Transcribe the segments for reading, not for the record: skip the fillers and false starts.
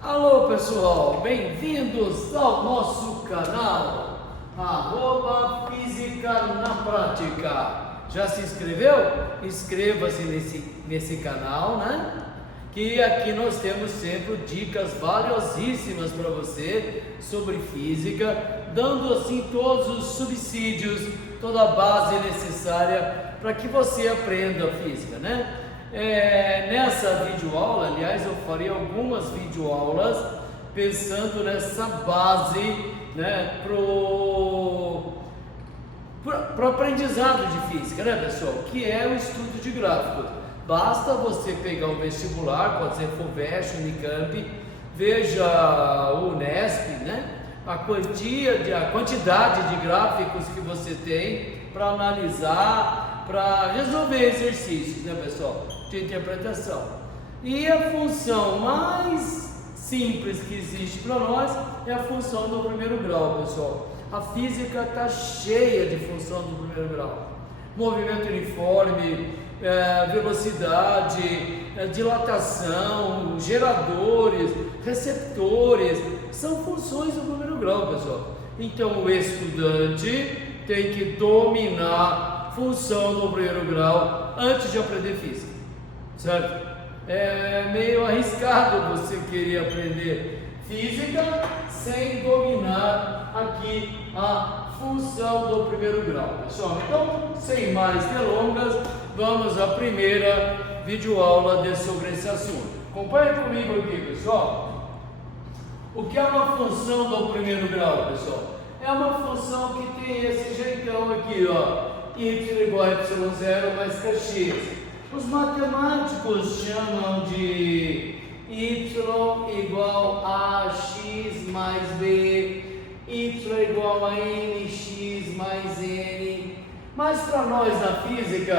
Alô pessoal, bem-vindos ao nosso canal Física na Prática. Já se inscreveu? Inscreva-se nesse canal, né? Que aqui nós temos sempre dicas valiosíssimas para você sobre física, dando assim todos os subsídios, toda a base necessária para que você aprenda física, né? Nessa videoaula, aliás, eu farei algumas videoaulas pensando nessa base, né, pro aprendizado de física, né, pessoal? Que é o estudo de gráficos. Basta você pegar o vestibular, pode ser FUVEST, Unicamp, veja o Unesp, né? A quantidade de gráficos que você tem para analisar, para resolver exercícios, né, pessoal, de interpretação. E a função mais simples que existe para nós é a função do primeiro grau, pessoal. A física está cheia de função do primeiro grau. Movimento uniforme, velocidade, dilatação, geradores, receptores, são funções do primeiro grau, pessoal. Então o estudante tem que dominar função do primeiro grau antes de aprender física, certo? É meio arriscado você querer aprender física sem dominar aqui a função do primeiro grau, pessoal. Então, sem mais delongas, vamos à primeira videoaula sobre esse assunto. Acompanhe comigo aqui, pessoal. O que é uma função do primeiro grau, pessoal? É uma função que tem esse jeitão aqui, ó, y igual a y0 mais kx. Os matemáticos chamam de y igual a x mais b, y igual a nx mais n. Mas para nós na física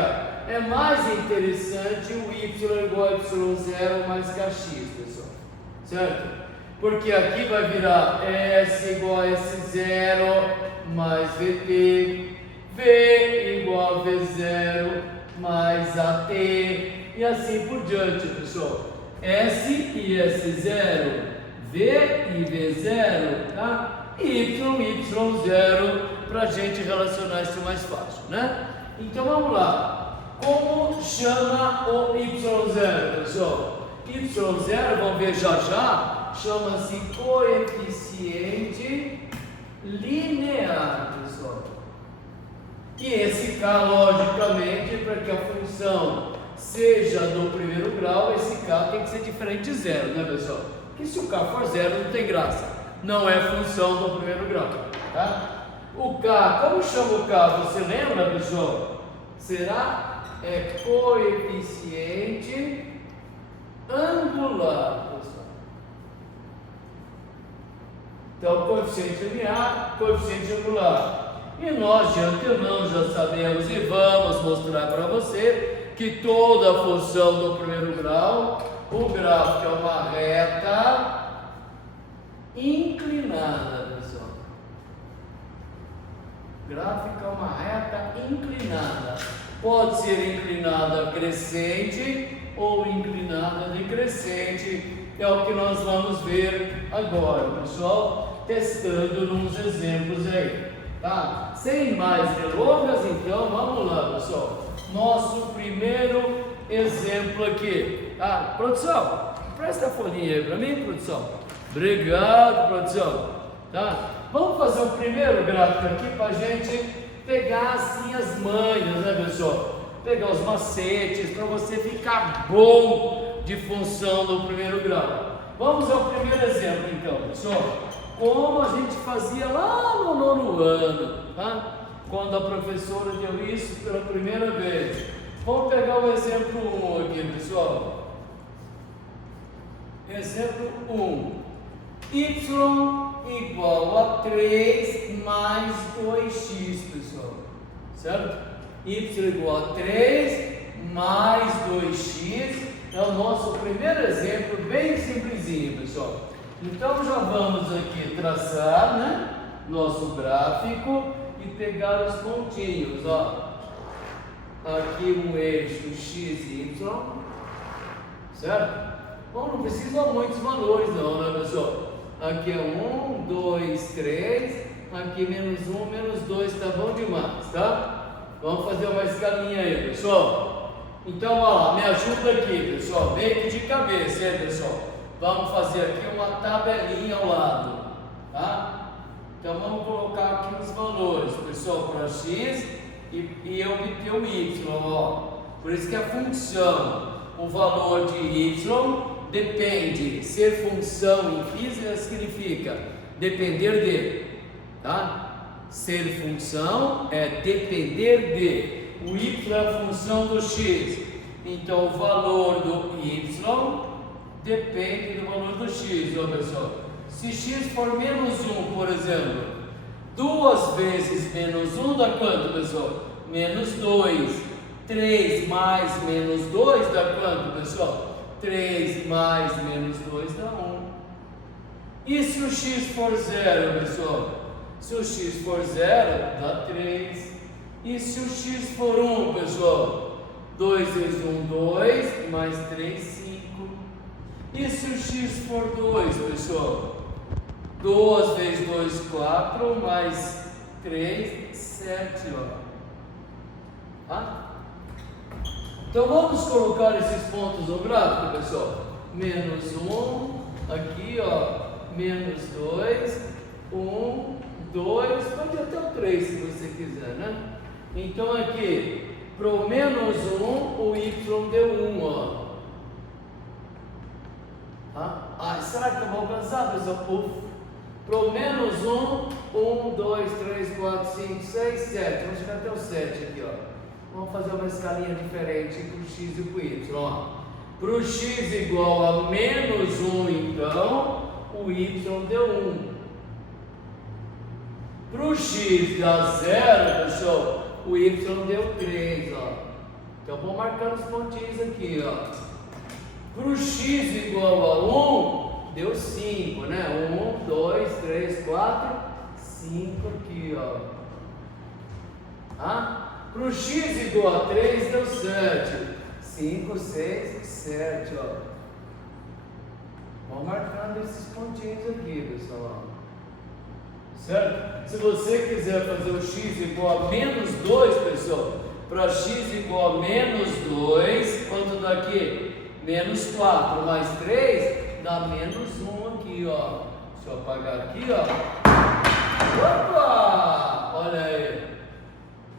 é mais interessante o y igual a y0 mais kx, pessoal, certo? Porque aqui vai virar S igual a S0 mais VT, V igual a V0 mais AT, e assim por diante, pessoal. S e S0, V e V0, tá? Y, Y0, para a gente relacionar isso mais fácil, né? Então vamos lá. Como chama o Y0, pessoal? Y0, vamos ver já, chama-se coeficiente linear, pessoal. E esse K, logicamente, para que a função seja do primeiro grau, esse K tem que ser diferente de zero, né, pessoal? Porque se o K for zero, não tem graça. Não é função do primeiro grau, tá? O K, como chama o K? Você lembra, pessoal? Será? É coeficiente angular, pessoal. Então, coeficiente linear, coeficiente angular. E nós de antemão já sabemos e vamos mostrar para você que toda função do primeiro grau, o gráfico é uma reta inclinada, pessoal. O gráfico é uma reta inclinada. Pode ser inclinada crescente ou inclinada decrescente. É o que nós vamos ver agora, pessoal, testando nos exemplos aí. Tá? Sem mais delongas, então vamos lá, pessoal. Nosso primeiro exemplo aqui. Tá? Produção, presta a folhinha aí para mim, produção. Obrigado, produção. Tá? Vamos fazer o primeiro gráfico aqui para a gente pegar assim as manhas, né, pessoal? Pegar os macetes para você ficar bom de função do primeiro grau. Vamos ao primeiro exemplo, então, pessoal. Como a gente fazia lá no nono ano, tá? Quando a professora deu isso pela primeira vez. Vamos pegar o exemplo 1 aqui, pessoal. Exemplo 1. Y igual a 3 mais 2x, pessoal. Certo? Y igual a 3 mais 2x é o nosso primeiro exemplo, bem simplesinho, pessoal. Então já vamos aqui traçar, né, nosso gráfico e pegar os pontinhos, ó. Aqui um eixo x e y, certo? Bom, não precisa muitos valores não, né, pessoal? Aqui é 1, 2, 3, aqui menos 1, menos 2, tá bom demais, tá? Vamos fazer uma escalinha aí, pessoal. Então, ó, me ajuda aqui, pessoal, meio que de cabeça, hein, pessoal? Vamos fazer aqui uma tabelinha ao lado, tá? Então, vamos colocar aqui os valores, pessoal, para x e obter o y, ó. Por isso que a função, o valor de y depende, ser função em física significa depender de, tá? Ser função é depender de, o y é a função do x, então o valor do y depende do valor do x, ó pessoal. Se x for menos 1, por exemplo, 2 vezes menos 1 dá quanto, pessoal? Menos 2. 3 mais menos 2 dá quanto, pessoal? 3 mais menos 2 dá 1. E se o x for 0, pessoal? Se o x for 0, dá 3. E se o x for 1, pessoal? 2 vezes 1, 2, mais 3, 5. E se o x for 2, pessoal? 2 vezes 2, 4, mais 3, 7, ó. Tá? Então vamos colocar esses pontos no gráfico, pessoal. Menos 1, aqui ó, menos 2, 1, 2, pode ir até o 3 se você quiser, né? Então aqui, para o menos 1, o y deu 1, ó. Será que eu vou alcançar, pessoal? Para o menos 1, 1, 2, 3, 4, 5, 6, 7. Vamos chegar até o 7 aqui, ó. Vamos fazer uma escalinha diferente para o x e para o y. Para o x igual a menos 1, então, o y deu 1. Para o x dar 0, pessoal, o y deu 3. Ó. Então, vou marcar os pontinhos aqui. Para o x igual a 1, deu 5, né? 1, 2, 3, 4, 5 aqui, ó. Para o x igual a 3, deu 7. 5, 6, 7, ó. Vamos marcando esses pontinhos aqui, pessoal. Certo? Se você quiser fazer o x igual a menos 2, pessoal, para x igual a menos 2, quanto dá aqui? Menos 4 mais 3, dá menos 1 aqui, ó. Deixa eu apagar aqui, ó. Opa! Olha aí.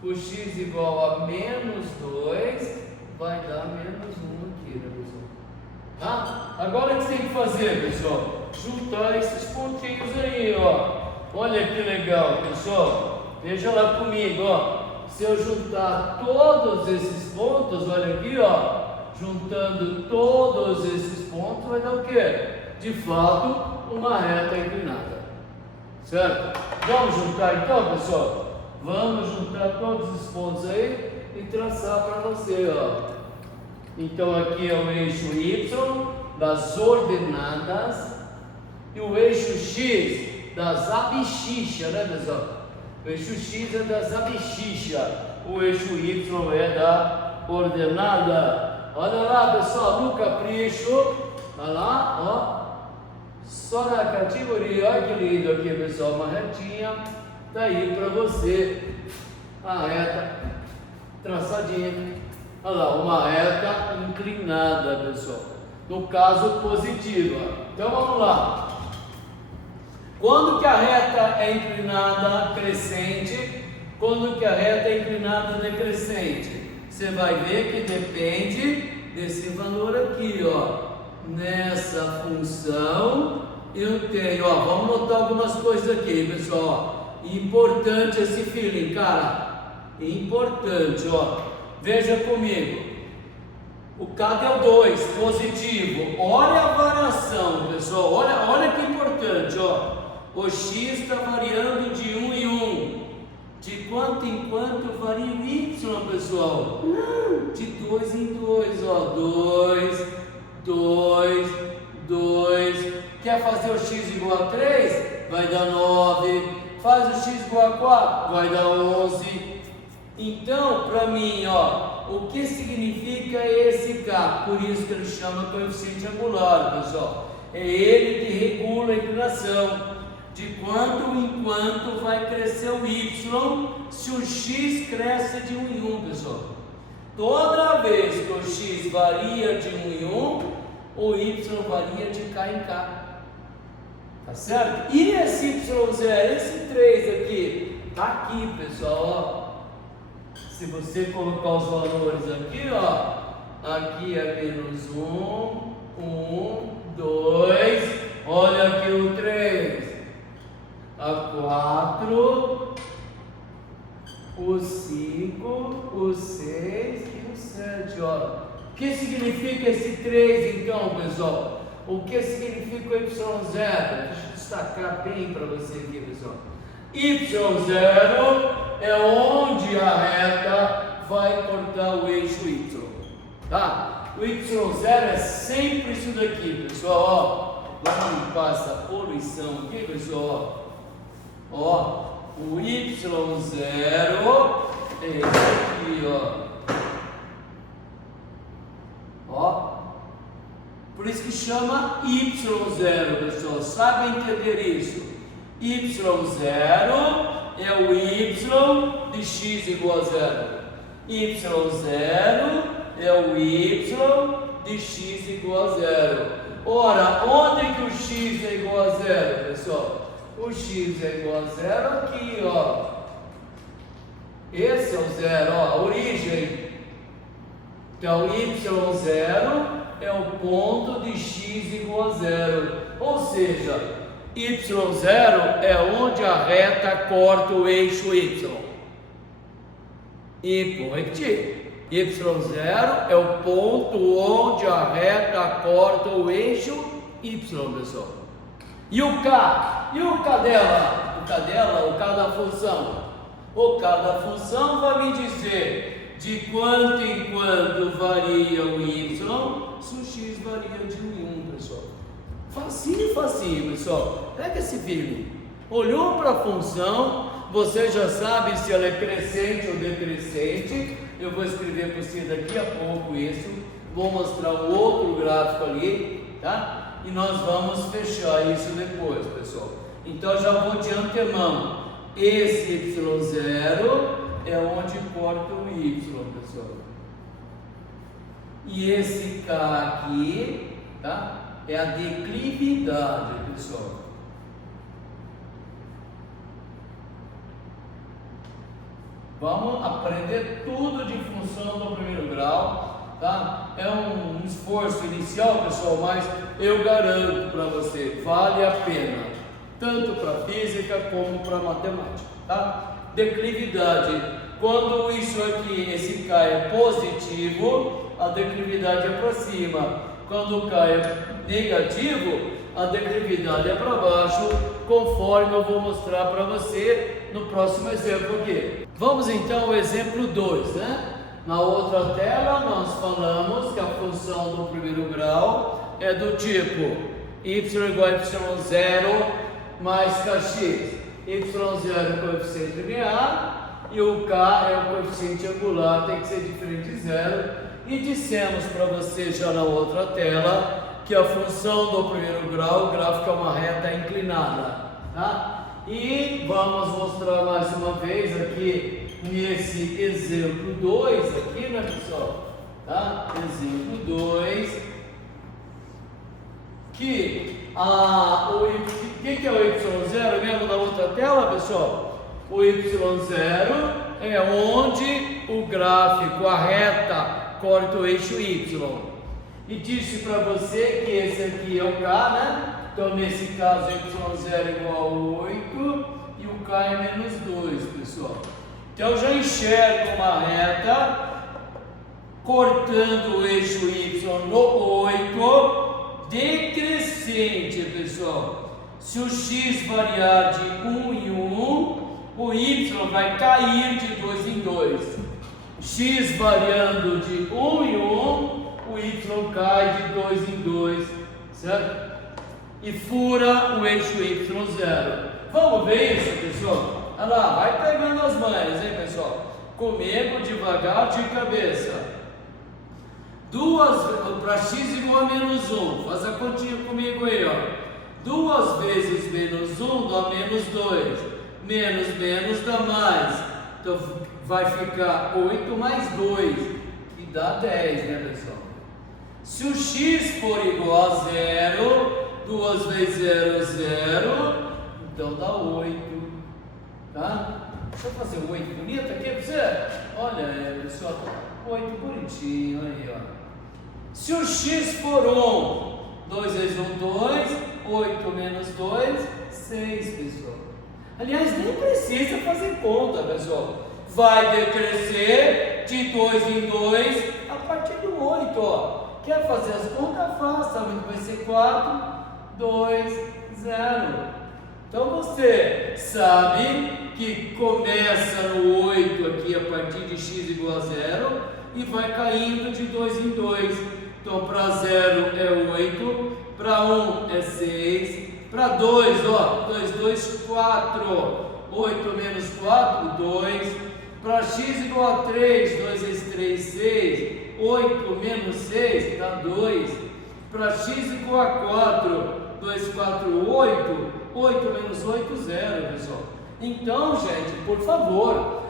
O x igual a menos 2 vai dar menos 1 aqui, né, pessoal? Agora o que você tem que fazer, pessoal? Juntar esses pontinhos aí, ó. Olha que legal, pessoal. Veja lá comigo, ó. Se eu juntar todos esses pontos, olha aqui, ó. Juntando todos esses pontos, vai dar o quê? De fato, uma reta inclinada. Certo? Vamos juntar então, pessoal? Vamos juntar todos os pontos aí e traçar para você, ó. Então aqui é o eixo Y das ordenadas e o eixo X das abscissas, né, pessoal? O eixo X é das abscissas, o eixo Y é da ordenada. Olha lá, pessoal, no capricho, olha lá, ó. Só na categoria, olha que lindo aqui, pessoal, uma retinha. Tá aí para você a reta traçadinha. Olha lá, uma reta inclinada, pessoal. No caso positivo. Então vamos lá. Quando que a reta é inclinada crescente? Quando que a reta é inclinada decrescente? Você vai ver que depende desse valor aqui, ó. Nessa função eu tenho, ó. Vamos notar algumas coisas aqui, pessoal. Ó. Importante esse feeling, cara. Importante, ó. Veja comigo. O K deu 2, positivo. Olha a variação, pessoal. Olha que importante, ó. O X está variando de 1 em 1. De quanto em quanto varia o Y, pessoal? De 2 em 2, ó. 2, 2, 2. Quer fazer o X igual a 3? Vai dar 9. Faz o x igual a 4, vai dar 11. Então, para mim, ó, o que significa esse K? Por isso que ele chama coeficiente angular, pessoal. É ele que regula a inclinação. De quanto em quanto vai crescer o Y se o X cresce de 1 em 1, pessoal. Toda vez que o X varia de 1 em 1, o Y varia de K em K. Tá certo? E esse Y0, esse 3 aqui, tá aqui, pessoal, ó. Se você colocar os valores aqui, ó, aqui é menos 1, 2, olha aqui o 3, a 4, o 5, o 6 e o 7, ó. O que significa esse 3 então, pessoal? O que significa o Y0? Deixa eu destacar bem para você aqui, pessoal. Y0 é onde a reta vai cortar o eixo Y, tá? O Y0 é sempre isso daqui, pessoal, ó. Vamos passar a poluição aqui, pessoal, ó. O Y0 é esse aqui, ó. Ó. Por isso que chama Y0, pessoal. Sabe entender isso? Y0 é o Y de x igual a 0. Y0 é o Y de x igual a 0. Ora, onde que o x é igual a 0, pessoal? O x é igual a 0 aqui, ó. Esse é o 0, ó, a origem. Então, Y0 é o ponto de x igual a 0. Ou seja, Y0 é onde a reta corta o eixo Y. E vou repetir. Y0 é o ponto onde a reta corta o eixo Y, pessoal. E o K? E o K dela? O K dela, o K da função. O K da função vai me dizer de quanto em quanto varia o Y, se o X varia de 1 em 1, pessoal. Facinho, facinho, pessoal. Pega esse filme. Olhou para a função, você já sabe se ela é crescente ou decrescente. Eu vou escrever para você daqui a pouco isso. Vou mostrar um outro gráfico ali, tá? E nós vamos fechar isso depois, pessoal. Então já vou de antemão. Esse Y0 é onde corta o Y, pessoal. E esse K aqui, tá? É a declividade, pessoal. Vamos aprender tudo de função do primeiro grau, tá? É um esforço inicial, pessoal, mas eu garanto para você, vale a pena, tanto para física como para matemática, tá? Declividade, quando isso aqui, esse K é positivo, a declividade é para cima. Quando o K é negativo, a declividade é para baixo, conforme eu vou mostrar para você no próximo exemplo aqui. Vamos então ao exemplo 2, né? Na outra tela nós falamos que a função do primeiro grau é do tipo y igual a y0 mais kx. Y0 é o coeficiente linear e o k é o coeficiente angular, tem que ser diferente de zero. E dissemos para você já na outra tela que a função do primeiro grau, o gráfico é uma reta inclinada, tá? E vamos mostrar mais uma vez aqui nesse exemplo 2 aqui, né, pessoal? Tá? Exemplo 2 que o que é o y0 mesmo na outra tela, pessoal? O y0 é onde o gráfico, a reta, corta o eixo y. E disse para você que esse aqui é o k, né? Então, nesse caso, y0 é igual a 8 e o k é menos 2, pessoal. Então, eu já enxergo uma reta cortando o eixo y no 8, decrescente, pessoal. Se o x variar de 1 em 1, o y vai cair de 2 em 2. X variando de 1 em 1, o y cai de 2 em 2, certo? E fura o eixo y0. Vamos ver isso, pessoal? Olha lá, vai pegando as manhas, hein, pessoal? Comigo, devagar, de cabeça. para x igual a menos 1, faz a continha comigo aí, ó. 2 vezes menos 1 dá menos 2, menos dá mais, então vai ficar 8 mais 2, que dá 10, né, pessoal? Se o x for igual a 0, 2 vezes 0, 0, então dá 8, tá? Deixa eu fazer um 8 bonito aqui pra você. Olha, pessoal, 8 bonitinho aí, ó. Se o x for 1, 2 vezes 1, 2, 8 menos 2, 6, pessoal. Aliás, nem precisa fazer conta, pessoal. Vai decrescer de 2 em 2 a partir do 8, ó. Quer fazer as contas? Faça. Vai ser 4, 2, 0. Então você sabe que começa no 8 aqui a partir de x igual a 0 e vai caindo de 2 em 2. Então para 0 é 8, para 1 é 6, para 2, ó, 2, 2, 4, 8 menos 4, 2, para x igual a 3, 2 vezes 3, 6, 8 menos 6 dá 2, para x igual a 4, 2, 4, 8, 8 menos 8, 0, pessoal. Então, gente, por favor,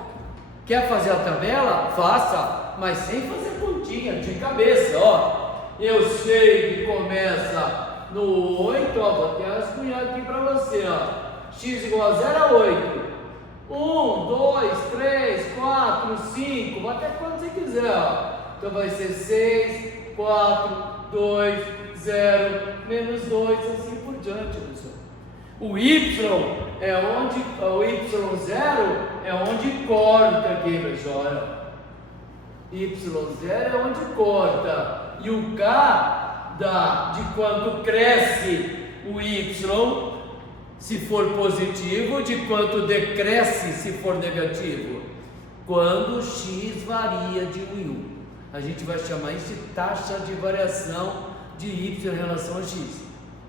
quer fazer a tabela? Faça, mas sem fazer continha, de cabeça, ó. Eu sei que começa no 8, ó, vou até rascunhar aqui para você, ó. X igual a 0 a 8. 1, 2, 3, 4, 5, até quanto você quiser, ó. Então vai ser 6, 4, 2, 0, menos 2, assim por diante, pessoal. O Y é onde, o Y0 é onde corta aqui, pessoal. Y0 é onde corta. E o K dá de quanto cresce o Y, se for positivo, de quanto decresce, se for negativo. Quando o X varia de 1 em 1. A gente vai chamar isso de taxa de variação de Y em relação a X.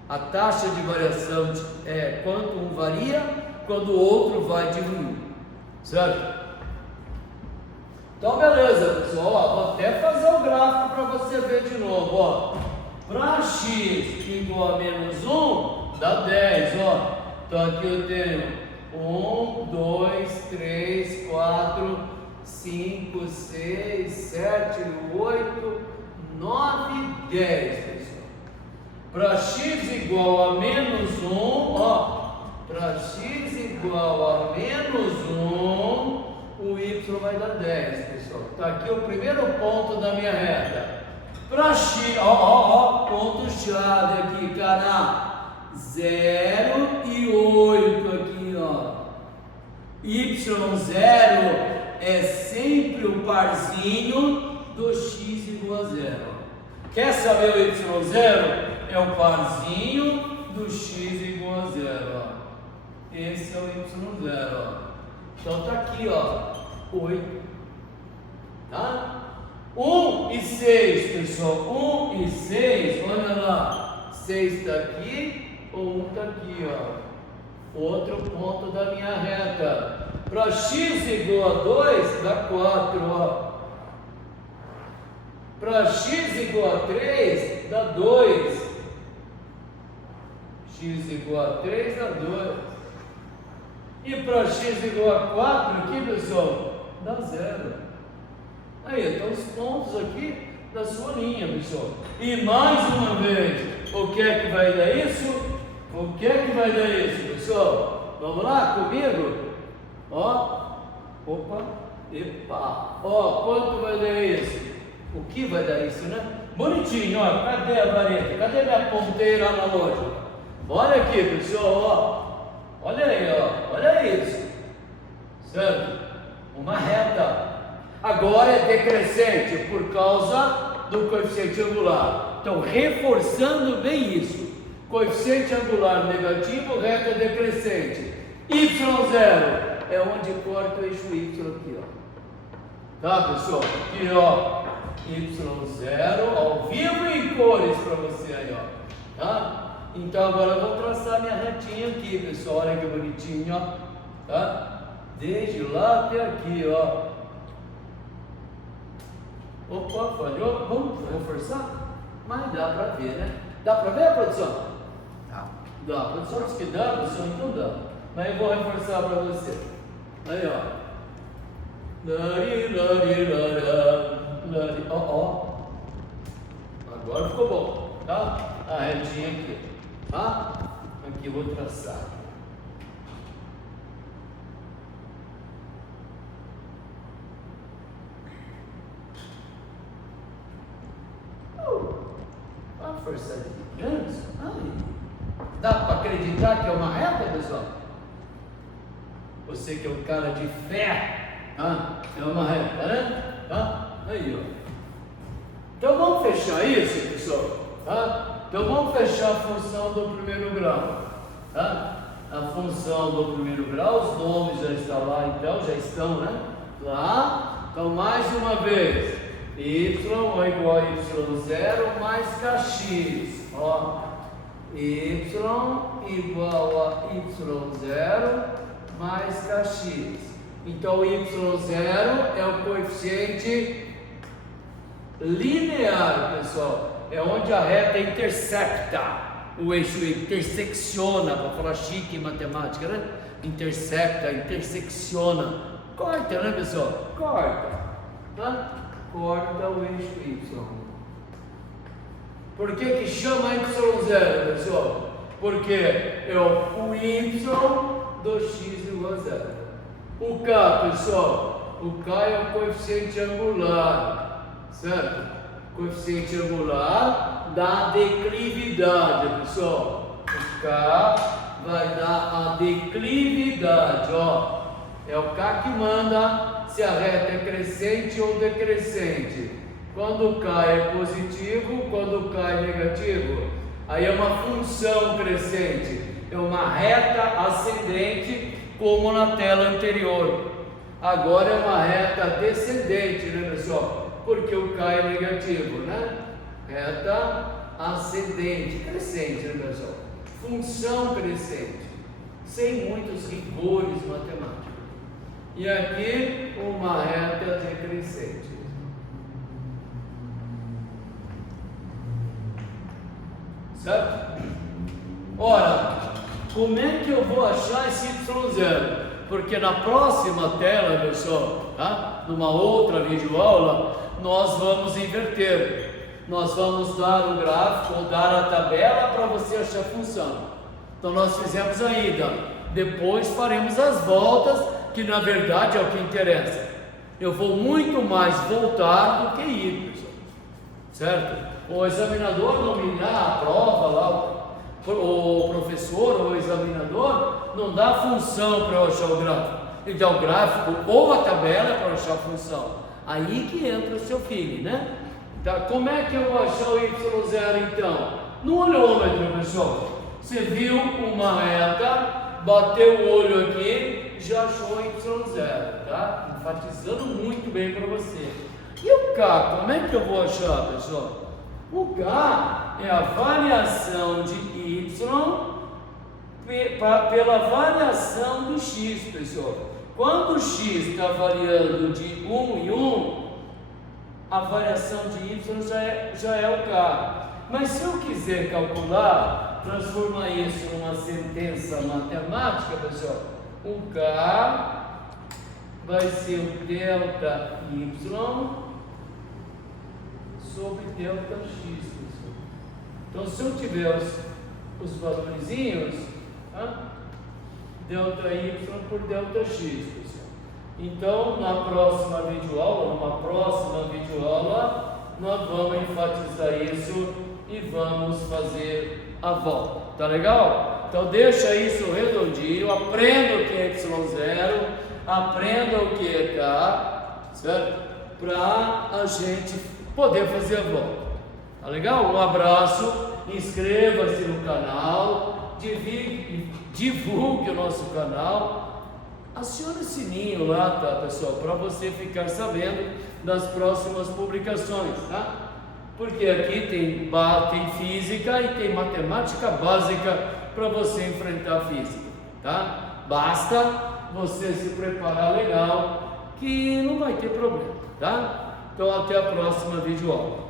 A taxa de variação é quanto um varia, quando o outro vai de 1 em 1. Certo? Então, beleza, pessoal. Ó, vou até fazer o gráfico para você ver de novo. Ó. Para x igual a menos 1, dá 10. Ó. Então, aqui eu tenho 1, 2, 3, 4, 5, 6, 7, 8, 9, 10, pessoal. Para x igual a menos 1, ó. Para x igual a menos 1, o y vai dar 10, pessoal. Está aqui o primeiro ponto da minha reta. Para x, ponto-chave aqui, cara. 0 e 8 aqui, ó. Y0 é sempre o parzinho do x igual a 0. Quer saber o Y0? É o parzinho do x igual a 0, ó. Esse é o Y0, ó. Então tá aqui, ó, 8, tá? 1 e 6, pessoal, 1 e 6, olha lá, 6 tá aqui, 1 tá aqui, ó, outro ponto da minha reta. Para x igual a 2, dá 4, ó. Para x igual a 3, dá 2. X igual a 3 dá 2. E para x igual a 4 aqui, pessoal, dá 0. Aí, estão os pontos aqui da sua linha, pessoal. E mais uma vez, o que é que vai dar isso? O que é que vai dar isso, pessoal? Vamos lá comigo? Ó, opa, epa. Ó, quanto vai dar isso? O que vai dar isso, né? Bonitinho, ó. Cadê a vareta? Cadê minha ponteira analógica? Olha aqui, pessoal, ó. Olha aí, ó, olha isso, certo? Uma reta. Agora é decrescente por causa do coeficiente angular. Então, reforçando bem isso. Coeficiente angular negativo, reta decrescente. Y0 é onde corta o eixo Y aqui, ó. Tá, pessoal? Aqui, ó, Y0 ao vivo e em cores para você aí, ó. Tá? Então agora eu vou traçar minha retinha aqui, pessoal. Olha que bonitinho, ó. Tá? Desde lá até aqui, ó. Opa, falhou. Vamos reforçar? Mas dá para ver, né? Dá para ver, produção? Dá. A produção diz que dá, produção, então dá. Mas eu vou reforçar para você. Aí, ó. Lari, lari, lara, lari. Ó. Agora ficou bom, tá? A retinha aqui, tá? Aqui eu vou traçar. Uma força de grande. Dá para acreditar que é uma reta, pessoal? Você que é um cara de fé, é uma reta, né? Aí, ó. Então vamos fechar isso, pessoal, tá? Então vamos fechar a função do primeiro grau, tá? A função do primeiro grau, os nomes já estão lá, então, já estão, né? Lá. Então, mais uma vez, y é igual a y0 mais kx, ó. Y igual a y0 mais kx. Então, y0 é o coeficiente linear, pessoal, é onde a reta intersecta o eixo, intersecciona, para falar chique em matemática, né? Intersecciona, corta, né, pessoal? Corta, tá? Corta o eixo Y. Por que chama Y0, pessoal? Porque é o Y do x igual a 0. O K, pessoal, o K é o coeficiente angular, certo? Coeficiente angular da declividade, pessoal. O K vai dar a declividade, ó. É o K que manda se a reta é crescente ou decrescente. Quando o K é positivo, quando o K é negativo, aí é uma função crescente, é uma reta ascendente, como na tela anterior. Agora é uma reta descendente, né, pessoal? Porque o K é negativo, né? Reta ascendente, crescente, né, pessoal? Função crescente, sem muitos rigores matemáticos. E aqui uma reta decrescente. Certo? Ora, como é que eu vou achar esse y0? Porque na próxima tela, pessoal, tá? Numa outra videoaula, nós vamos inverter. Nós vamos dar o gráfico ou dar a tabela para você achar a função. Então nós fizemos ainda. Depois faremos as voltas, que na verdade é o que interessa. Eu vou muito mais voltar do que ir, pessoal. Certo? O examinador não me dá a prova lá, o professor ou o examinador não dá a função para eu achar o gráfico. Ele dá o gráfico ou a tabela para eu achar a função. Aí que entra o seu feeling, né? Então, como é que eu vou achar o y0 então? No olhômetro, pessoal. Você viu uma reta, bateu o olho aqui, já achou o y0, tá? Enfatizando muito bem para você. E o K, como é que eu vou achar, pessoal? O K é a variação de y pela variação do x, pessoal. Quando o x está variando de 1 em 1, a variação de y já é o K. Mas se eu quiser calcular, transformar isso numa sentença matemática, pessoal, o K vai ser o delta y sobre delta x, pessoal. Então, se eu tiver os valorzinhos, delta y por delta x, pessoal. Então, numa próxima videoaula, nós vamos enfatizar isso e vamos fazer a volta. Tá legal? Então, deixa isso redondinho, aprenda o que é y0, aprenda o que é k, certo? Para a gente poder fazer a volta. Tá legal? Um abraço, inscreva-se no canal, divulgue o nosso canal, acione o sininho lá, tá, pessoal? Para você ficar sabendo das próximas publicações, tá? Porque aqui tem física e tem matemática básica para você enfrentar a física, tá? Basta você se preparar legal, que não vai ter problema, tá? Então, Então até a próxima videoaula.